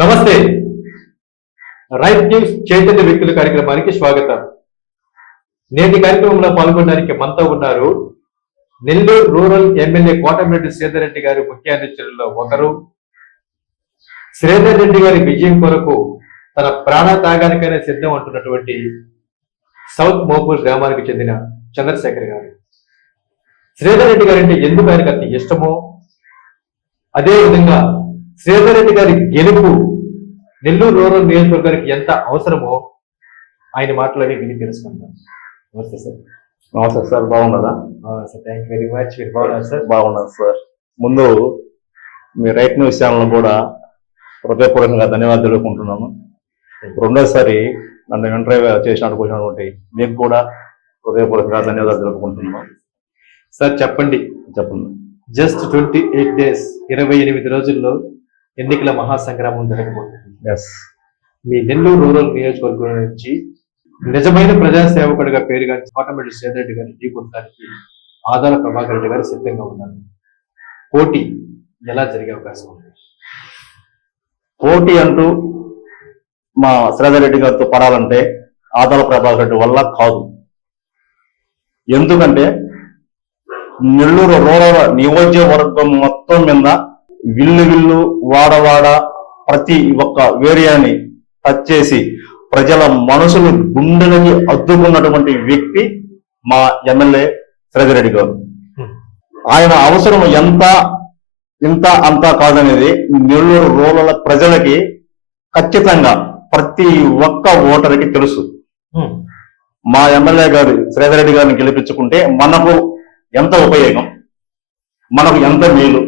నమస్తే. Right news Chaitanya వ్యక్తుల కార్యక్రమానికి స్వాగతం. నేటి కార్యక్రమంలో పాల్గొనడానికి మనతో ఉన్నారు నెల్లూరు రూరల్ ఎమ్మెల్యే కోటమిరెడ్డి శ్రీధర్ రెడ్డి గారి ముఖ్య అతిథులలో ఒకరు. శ్రీధర్ రెడ్డి గారి విజయం కొరకు తన ప్రాణ త్యాగానికైనా సిద్ధం అంటున్నటువంటి సౌత్ మోపూర్ గ్రామానికి చెందిన చంద్రశేఖర్ గారు. శ్రీధర్ రెడ్డి గారు అంటే ఎందుకు ఆయనకు అంత ఇష్టమో, అదే విధంగా శ్రీధర్ రెడ్డి గారి గెలుపు నెల్లూరు రూరల్ నియోజకవర్గానికి ఎంత అవసరమో ఆయన మాటలని విని తెలుసుకుంటాం. నమస్తే సార్. నమస్తే సార్, బాగున్నారా? Sir, thank you very much. మీరు బాగున్నారు సార్? బాగున్నాను సార్. ముందు మీ రైట్ న్యూస్ ఛానల్ కూడా హృదయపూర్వకంగా ధన్యవాదాలు తెలుపుకుంటున్నాను. రెండోసారి నన్ను ఇంటర్వ్యూ చేసినట్టు కూర్చున్నటువంటి మీకు కూడా హృదయపూర్వకంగా ధన్యవాదాలు తెలుపుకుంటున్నాను. సార్ చెప్పండి. జస్ట్ 28 days, 28 రోజుల్లో ఎన్నికల మహాసంగ్రామం జరగబోతుంది. మీ నెల్లూరు రూరల్ నియోజకవర్గం నుంచి నిజమైన ప్రజాసేవకుడిగా పేరుగాంచి కోటమిరెడ్డి శ్రీధర్ రెడ్డి గారిని ఢీకొనడానికి ఆదాల ప్రభాకర్ రెడ్డి గారు సిద్ధంగా ఉన్నారు. పోటీ ఎలా జరిగే అవకాశం ఉంది? పోటీ అంటూ మా శ్రీధర్ రెడ్డి గారితో పడాలంటే ఆదాల ప్రభాకర్ రెడ్డి వల్ల కాదు. ఎందుకంటే నెల్లూరు రూరల్ నియోజకవర్గం మొత్తం మీద విల్లు వాడవాడ ప్రతి ఒక్క వేరియాని టచ్ చేసి ప్రజల మనసులు గుండెలకి అద్దుకున్నటువంటి వ్యక్తి మా ఎమ్మెల్యే శ్రీధర్ రెడ్డి గారు. ఆయన అవసరం ఇంత అంతా కాదనేది నెల్లూరు రూరల్ ప్రజలకి ఖచ్చితంగా ప్రతి ఒక్క ఓటర్కి తెలుసు. మా ఎమ్మెల్యే గారు శ్రీధర్ రెడ్డి గారిని గెలిపించుకుంటే మనకు ఎంత ఉపయోగం, మనకు ఎంత మేలు,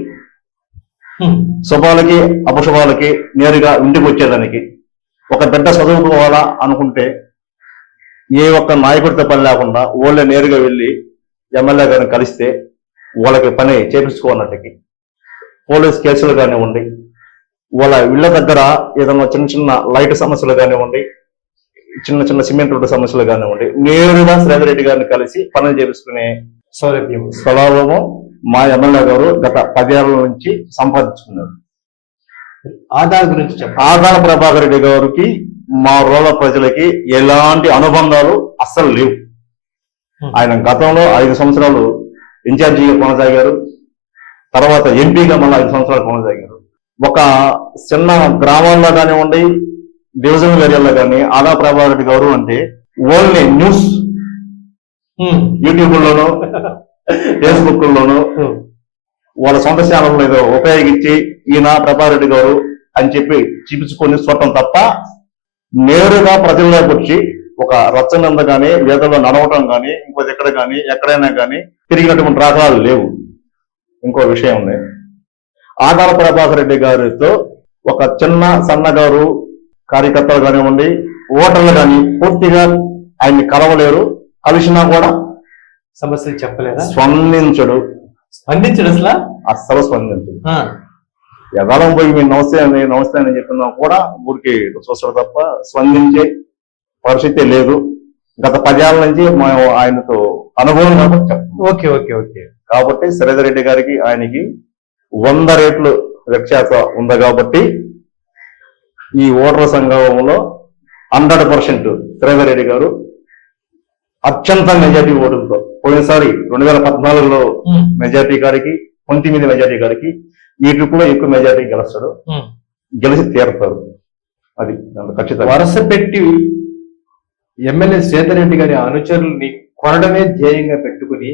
శుభాలకి అపశుభాలకి నేరుగా ఇంటికి వచ్చేదానికి. ఒక బిడ్డ చదువుకోవాలా అనుకుంటే ఏ ఒక్క నాయకుడితో పని లేకుండా వాళ్ళే నేరుగా వెళ్ళి ఎమ్మెల్యే గారిని కలిస్తే వాళ్ళకి పని చేపించుకోన్నట్టుకి. పోలీస్ కేసులు కానివ్వండి, వాళ్ళ ఇళ్ల దగ్గర ఏదైనా చిన్న లైట్ సమస్యలు కానివ్వండి, చిన్న సిమెంట్ రోడ్డు సమస్యలు కానివ్వండి, నేరుగా శ్రీధర్ రెడ్డి గారిని కలిసి పనులు చేపించుకునే స్వభావము మా ఎమ్మెల్యే గారు గత 10 ఏళ్ల నుంచి సంపాదించుకున్నారు. ఆదాల ప్రభాకర్ రెడ్డి గారికి మా రూరల్ ప్రజలకి ఎలాంటి అనుబంధాలు అస్సలు లేవు. ఆయన గతంలో 5 సంవత్సరాలు ఇన్ఛార్జిగా కొనసాగారు, తర్వాత ఎంపీగా మళ్ళీ 5 సంవత్సరాలు కొనసాగారు. ఒక చిన్న గ్రామాల్లో కానివ్వండి, డివిజనల్ ఏరియాలో కానీ ఆదా ప్రభాకర్ రెడ్డి గారు అంటే ఓన్లీ న్యూస్, యూట్యూబ్ లోను ఫేస్బుక్ లోను వాళ్ళ సొంత ఛానల్ ఏదో ఉపయోగించి ఈయన ప్రభాకర్ రెడ్డి గారు అని చెప్పి చూపించుకొని చూడటం తప్ప నేరుగా ప్రజల్లోకి వచ్చి ఒక రచ్చనంద కానీ వేదల్లో నడవటం కానీ ఇంకోటి ఎక్కడ కానీ ఎక్కడైనా కానీ తిరిగినటువంటి రాగాలు లేవు. ఇంకో విషయం ఉంది, ఆదాల ప్రభాకర్ రెడ్డి గారితో ఒక సన్నగారు కార్యకర్తలు కానివ్వండి, ఓటర్లు కానీ పూర్తిగా ఆయన్ని కలవలేరు. కలిసినా కూడా సమస్యలు చెప్పలేదా? స్పందించడు అస్సలు స్పందించడు. యథాలం పోయి మీరు నమస్తే అని చెప్పినా కూడా ఊరికి చూస్తాడు తప్ప స్పందించే పరిస్థితి లేదు. గత 10 ఏళ్ల నుంచి మేము ఆయనతో అనుభవం కాబట్టి ఓకే. కాబట్టి శ్రీధర్ రెడ్డి గారికి ఆయనకి 100 రెట్లు వ్యత్యాస ఉంది. కాబట్టి ఈ ఓటర్ సంఘంలో 100% శ్రీధర్ రెడ్డి గారు అత్యంత మెజార్టీ ఓటులతో, పోయినసారి 2014లో మెజార్టీ గారికి, 19 మెజార్టీ గారికి, ఈ ట్రిప్లో ఎక్కువ మెజార్టీ గెలుస్తాడు, గెలిచి తీరుతారు. అది ఖచ్చితంగా. వరుస పెట్టి ఎమ్మెల్యే శ్రీధర్ రెడ్డి గారి అనుచరుల్ని కొనడమే ధ్యేయంగా పెట్టుకుని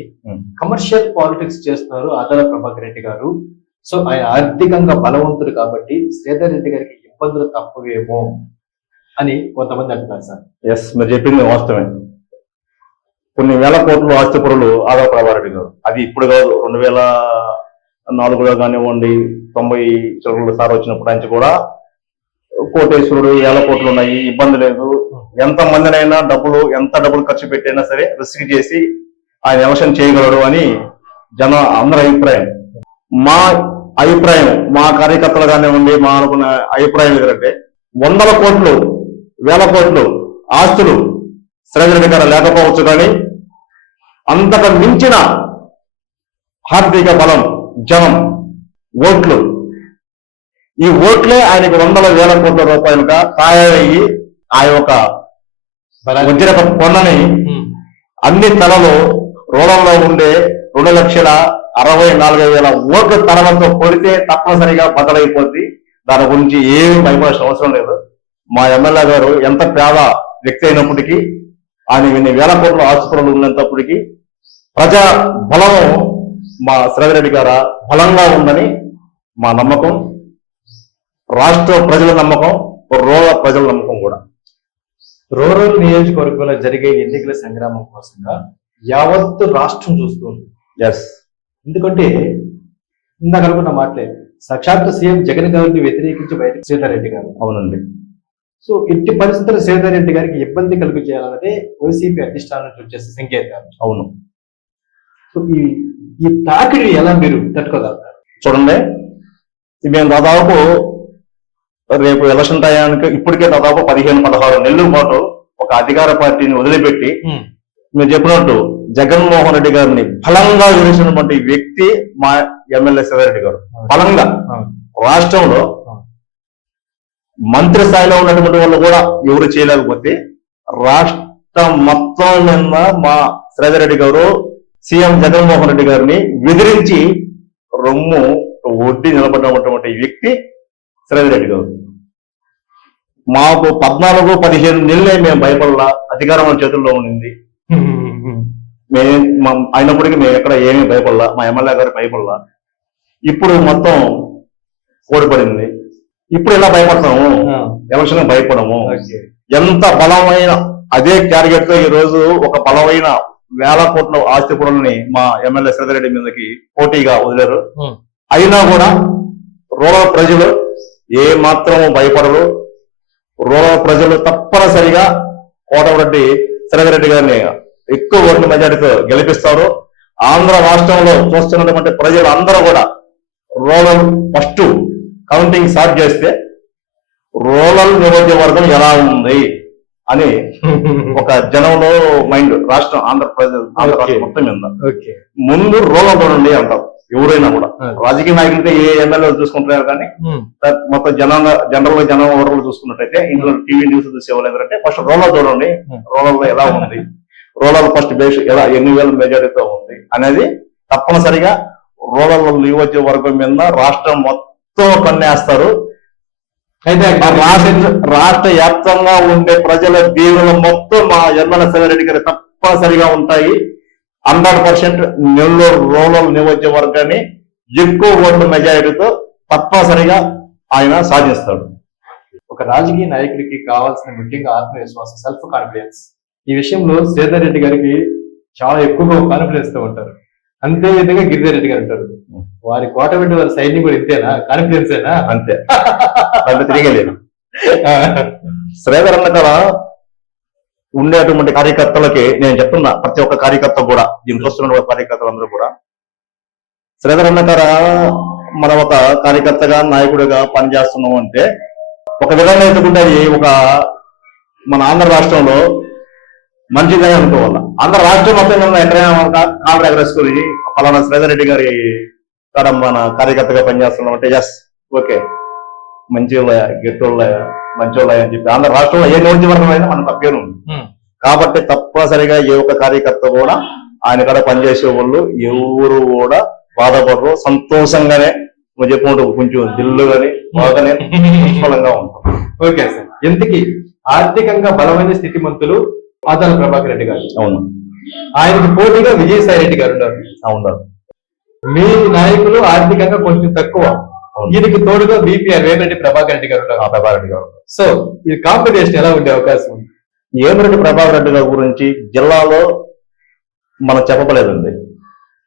కమర్షియల్ పాలిటిక్స్ చేస్తున్నారు ఆదాల ప్రభాకర్ రెడ్డి గారు. సో ఆయన ఆర్థికంగా బలవంతుడు కాబట్టి శ్రీధర్ రెడ్డి గారికి ఇబ్బందులు తప్పవేమో అని కొంతమంది అంటున్నారు సార్. ఎస్, మీరు చెప్పింది వాస్తవమే. కొన్ని వేల కోట్లు ఆస్తిపరులు ఆదాల ప్రభాకర్ రెడ్డి గారు. అది ఇప్పుడు కాదు, 2004లో కానివ్వండి, 90 చివరిలో సార్ వచ్చినప్పుడు నుంచి కూడా కోటేశ్వరుడు 1000 కోట్లు ఉన్నాయి, ఇబ్బంది లేదు. ఎంత మందినైనా ఎంత డబ్బులు ఖర్చు పెట్టైనా సరే రిస్క్ చేసి ఆయన ఎలక్షన్ చేయగలడు అని అందరి అభిప్రాయం. మా అభిప్రాయం, మా కార్యకర్తలు కానివ్వండి, మా అనుకున్న అభిప్రాయం ఏంటంటే 100 కోట్లు 1000 కోట్లు ఆస్తులు శ్రీధర్ రెడ్డి గారు లేకపోవచ్చు, కానీ అంతకు మించిన ఆర్థిక బలం, జనం, ఓట్లు ఈ ఓట్లే ఆయనకు వందల వేల కోట్ల రూపాయలుగా తయారయ్యి ఆ యొక్క వజ్రపు కొండని అన్ని తలలో రూలంలో ఉండే 2,64,000 ఓట్ల తలలతో కొడితే తప్పనిసరిగా బదలైపోద్ది. దాని గురించి ఏమీ భయపడాల్సిన అవసరం లేదు. మా ఎమ్మెల్యే గారు ఎంత పేద వ్యక్తి అయినప్పటికీ, ఆయన ఇన్ని వేల కోట్ల ఆస్తులు ఉన్నప్పటికీ ప్రజా బలం మా శ్రీధర్ రెడ్డి గారు బలంగా ఉందని మా నమ్మకం, రాష్ట్ర ప్రజల నమ్మకం, రూరల్ ప్రజల నమ్మకం కూడా. రూరల్ నియోజకవర్గంలో జరిగే ఎన్నికల సంగ్రామం కోసంగా యావత్తు రాష్ట్రం చూస్తుంది. ఎస్, ఎందుకంటే ఇందాక అనుకున్న మాటలే, సాక్షాత్ సీఎం జగన్ గారిని వ్యతిరేకించి బయట శ్రీధర్ రెడ్డి గారు. అవునండి. సో ఇట్టి పరిస్థితులు శ్రీధర్ రెడ్డి గారికి ఇబ్బంది కలుగు చేయాలన్నదే వైసీపీ అధిష్టానం నుంచి వచ్చేసి సంకేతాలు. అవును. సో ఈ తాకిడి ఎలా మీరు తట్టుకోగలుగుతారు? చూడండి, మేము దాదాపు రేపు ఎలక్షన్ టయానికి ఇప్పటికే దాదాపు 15-16 నెలల పాటు ఒక అధికార పార్టీని వదిలిపెట్టి మీరు చెప్పినట్టు జగన్మోహన్ రెడ్డి గారిని బలంగా వివరించినటువంటి వ్యక్తి మా ఎమ్మెల్యే శ్రీధర్ రెడ్డి గారు. బలంగా రాష్ట్రంలో మంత్రి స్థాయిలో ఉన్నటువంటి వాళ్ళు కూడా ఎవరు చేయలేకపోతే రాష్ట్రం మొత్తం మీద మా శ్రీధర్ రెడ్డి గారు సీఎం జగన్మోహన్ రెడ్డి గారిని ఎదిరించి రొమ్ము ఒడ్డి నిలబడినటువంటి వ్యక్తి శ్రీధర్ రెడ్డి గారు. మాకు 14-15 నెలలే మేము భయపడలా, అధికారం మన చేతుల్లో ఉండింది. అయినప్పటికీ మేము ఎక్కడ ఏమీ భయపడలా, మా ఎమ్మెల్యే గారు భయపడలా. ఇప్పుడు మొత్తం ఓడిపడింది. ఇప్పుడు ఎలా భయపడతాము? ఎలక్షన్ భయపడము. ఎంత బలమైన అదే టార్గెట్ తో ఈ రోజు ఒక బలమైన వేల కోట్ల ఆస్తి పొరులని మా ఎమ్మెల్యే శ్రీధర్ రెడ్డి మీదకి పోటీగా వదిలేరు. అయినా కూడా రూరల్ ప్రజలు ఏ మాత్రము భయపడరు. రూరల్ ప్రజలు తప్పనిసరిగా కోటమిరెడ్డి శ్రీధర్ రెడ్డి గారిని ఎక్కువ ఓట్ల మెజార్టీతో గెలిపిస్తారు. ఆంధ్ర రాష్ట్రంలో చూస్తున్నటువంటి ప్రజలు అందరూ కూడా రూరల్ ఫస్ట్ కౌంటింగ్ స్టార్ట్ చేస్తే రూరల్ నియోజకవర్గం ఎలా ఉంది అని ఒక జనంలో మైండ్ రాష్ట్రం ఆంధ్ర రాష్ట్రం మొత్తం మీద ముందు రూరల్ చూడండి అంటారు ఎవరైనా కూడా. రాజకీయ నాయకులైతే ఏ ఎమ్మెల్యే చూసుకుంటున్నారు కానీ మొత్తం జనరల్ ఓటర్లు చూసుకున్నట్టయితే ఇందులో టీవీ న్యూస్ చూసేవాళ్ళు ఏంటంటే ఫస్ట్ రూరల్ చూడండి, రూరల్ లో ఎలా ఉంది, రూరల్ ఫస్ట్ బేస్ ఎలా ఎన్ని వేల మెజారిటీతో ఉంది అనేది తప్పనిసరిగా రూరల్ నియోజకవర్గం మీద రాష్ట్రం మొత్తం కన్నేస్తారు. అయితే రాష్ట్ర వ్యాప్తంగా ఉండే ప్రజల దీవులు మొత్తం మా ఎమ్మెల్యే శ్రీధర్ రెడ్డి గారి తప్పనిసరిగా ఉంటాయి. 100% నెల్లూరు రూరల్ నియోజకవర్గాన్ని ఎక్కువ ఓట్ల మెజారిటీతో తప్పనిసరిగా ఆయన సాధిస్తాడు. ఒక రాజకీయ నాయకుడికి కావాల్సిన ముఖ్యంగా ఆత్మవిశ్వాసం, సెల్ఫ్ కాన్ఫిడెన్స్. ఈ విషయంలో శ్రీధర్ రెడ్డి గారికి చాలా ఎక్కువగా కాన్ఫిడెన్స్ తో ఉంటారు. అంతే విధంగా గిరిధర్ రెడ్డి గారు అంటారు, వారి కోటమిరెడ్డి వారి సైన్యం కూడా ఇంతేనా, కాన్ఫిడెన్స్ ఏనా? అంతే, తిరిగలేదు. శ్రీధర్ అన్న కదా ఉండేటువంటి కార్యకర్తలకి నేను చెప్తున్నా, ప్రతి ఒక్క కార్యకర్త కూడా దీనికి వస్తున్న కార్యకర్తలందరూ కూడా శ్రీధర్ అన్న గారు మనం ఒక కార్యకర్తగా నాయకుడిగా పనిచేస్తున్నాం అంటే ఒక విధంగా ఎత్తుకుంటే ఒక మన ఆంధ్ర రాష్ట్రంలో మంచిదే అనుకోవాలి. ఆంధ్ర రాష్ట్రం మొత్తం ఎక్కడైనా కాళ్ళు ఎగరేసుకుని ఫలానా శ్రీధర్ రెడ్డి గారి కాడ మన కార్యకర్తగా పనిచేస్తున్నాం అంటే ఎస్ ఓకే మంచి గెట్టోళ్ళ మంచోళ్ళ అని చెప్పి ఆంధ్ర రాష్ట్రంలో ఏ నియోజకవర్గం అయినా మనకు పేరు ఉంది. కాబట్టి తప్పనిసరిగా ఏ ఒక్క కార్యకర్త కూడా ఆయన కాడ పనిచేసే వాళ్ళు ఎవరు కూడా బాధపడరు, సంతోషంగానే నువ్వు చెప్పుకుంటూ కొంచెం దిల్లుగానే బాగానే పుష్కలంగా ఉంటాం. ఓకే సార్, ఎందుకు ఆర్థికంగా బలమైన స్థితిమంతులు ఆదాల ప్రభాకర్ రెడ్డి గారు. అవును, ఆయనకి పోటీగా విజయసాయి రెడ్డి గారు ఉన్నారు. మీ నాయకులు ఆర్థికంగా కొంచెం తక్కువ, ఈయనకి తోడుగా బీపీఆర్ వేమిరెడ్డి ప్రభాకర్ రెడ్డి గారు ఉన్నారు. ప్రభాకర్ రెడ్డి గారు. సో ఈ కాంపిటీషన్ ఎలా ఉండే అవకాశం ఉంది? వేమిరెడ్డి ప్రభాకర్ రెడ్డి గారి గురించి జిల్లాలో మనం చెప్పలేదండి,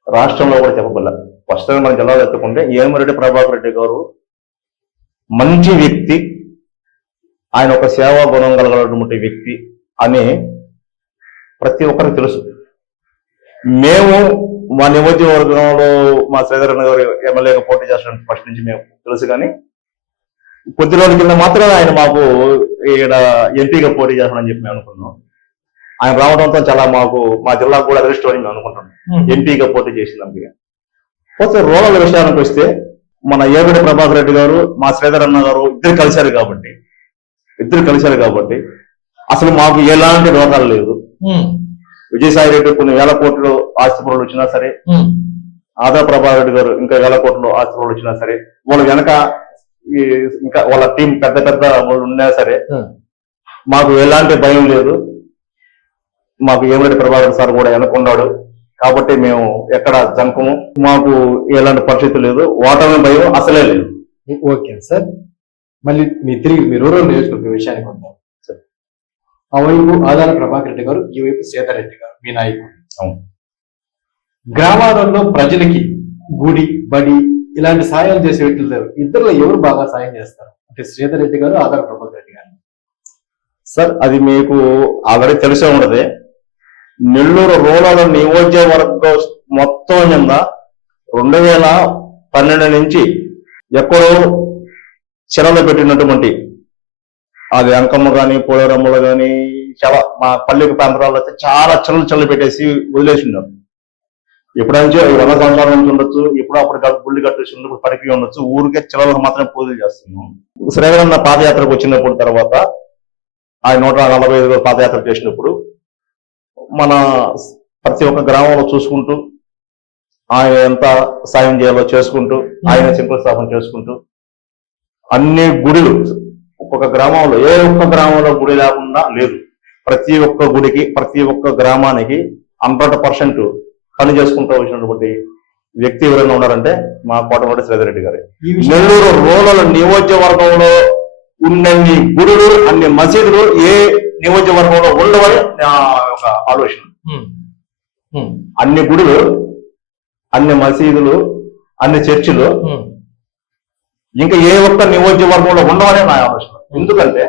రాష్ట్రంలో కూడా చెప్పలేదు. ఫస్ట్ మన జిల్లాలో ఎత్తుకుంటే వేమిరెడ్డి ప్రభాకర్ రెడ్డి గారు మంచి వ్యక్తి, ఆయన ఒక సేవా గుణం కలిగినటువంటి వ్యక్తి అని ప్రతి ఒక్కరికి తెలుసు. మేము మా నియోజకవర్గంలో మా శ్రీధర్ గారు ఎమ్మెల్యేగా పోటీ చేస్తున్న ఫస్ట్ నుంచి మేము తెలుసు. కానీ కొద్ది రోజుల కింద మాత్రమే ఆయన మాకు ఇక్కడ ఎంపీగా పోటీ చేస్తానని చెప్పి మేము అనుకున్నాం. ఆయన రావడంతో చాలా మాకు మా జిల్లాకు కూడా అదృష్టం అని మేము అనుకుంటున్నాం ఎంపీగా పోటీ చేసినందుకు. పోతే రూరల్ విషయానికి వస్తే మన ఏమిడి ప్రభాకర్ రెడ్డి గారు మా శ్రీధర్ అన్న గారు ఇద్దరు కలిశారు కాబట్టి అసలు మాకు ఎలాంటి రోగాలు లేదు. విజయసాయి రెడ్డి కొన్ని వేల కోట్లు ఆస్తిపరులు వచ్చినా సరే, ఆదా ప్రభాకర్ రెడ్డి గారు ఇంకా వేల కోట్లు ఆస్తిపరులు వచ్చినా సరే, వాళ్ళ వెనక ఇంకా వాళ్ళ టీం పెద్ద వాళ్ళు ఉన్నా సరే మాకు ఎలాంటి భయం లేదు. మాకు ఏమిరెడ్డి ప్రభాకర్ సార్ కూడా వెనకున్నాడు కాబట్టి మేము ఎక్కడ జంకము, మాకు ఎలాంటి పరిస్థితి లేదు, ఓటమి భయం అసలే లేదు. ఓకే సార్, మళ్ళీ మీ రూరల్ నియోజకవర్గ విషయానికి వద్దాం. ఆ వైపు ఆదాల ప్రభాకర్ రెడ్డి గారు, ఈ వైపు శ్రీధర్ రెడ్డి గారు మీ నాయకుడు. గ్రామాలలో ప్రజలకి గుడి బడి ఇలాంటి సాయం చేసే వ్యక్తులు ఇద్దరులో ఎవరు బాగా సాయం చేస్తారు అంటే శ్రీధర్ రెడ్డి గారు, ఆదాల ప్రభాకర్ రెడ్డి గారు? సార్ అది మీకు ఆల్రెడీ తెలిసే ఉండదు. నెల్లూరు రూరల్ నియోజకవర్గం మొత్తం కింద 2012 నుంచి ఎక్కడో చెరలో పెట్టినటువంటి అది అంకమ్మ కానీ పోలేరమ్మలు కానీ చాలా మా పల్లెకి ప్రాంతాల్లో అయితే చాలా చెరలు పెట్టేసి వదిలేసి ఉన్నారు. ఎప్పుడంచో 100 సంవత్సరాల నుంచి ఉండొచ్చు, ఎప్పుడో అప్పుడు గుళ్ళు కట్టేసి ఉండొచ్చు, పడిపి ఉండొచ్చు, ఊరికే చెరలకు మాత్రమే పూజలు చేస్తున్నాం. శ్రీధరన్న పాదయాత్రకు వచ్చినప్పుడు తర్వాత ఆయన 145 పాదయాత్ర చేసినప్పుడు మన ప్రతి ఒక్క గ్రామంలో చూసుకుంటూ ఆయన ఎంత సాయం చేయాలో చేసుకుంటూ ఆయన శంకుస్థాపన చేసుకుంటూ అన్ని గుడులు ఒక్కొక్క గ్రామంలో ఏ ఒక్క గ్రామంలో గుడి లేకుండా లేదు. ప్రతి ఒక్క గుడికి ప్రతి ఒక్క గ్రామానికి 100% పని చేసుకుంటూ వచ్చినటువంటి వ్యక్తి ఎవరైనా ఉన్నారంటే మా కోటమిరెడ్డి శ్రీధర్ రెడ్డి గారు. నెల్లూరు రూరల్ నియోజకవర్గంలో ఉన్నన్ని గుడులు అన్ని మసీదులు ఏ నియోజకవర్గంలో ఉండవని నా ఒక ఆలోచన. అన్ని గుడులు, అన్ని మసీదులు, అన్ని చర్చిలు ఇంకా ఏ ఒక్క నియోజకవర్గంలో ఉండవని నా ఆలోచన. ఎందుకంటే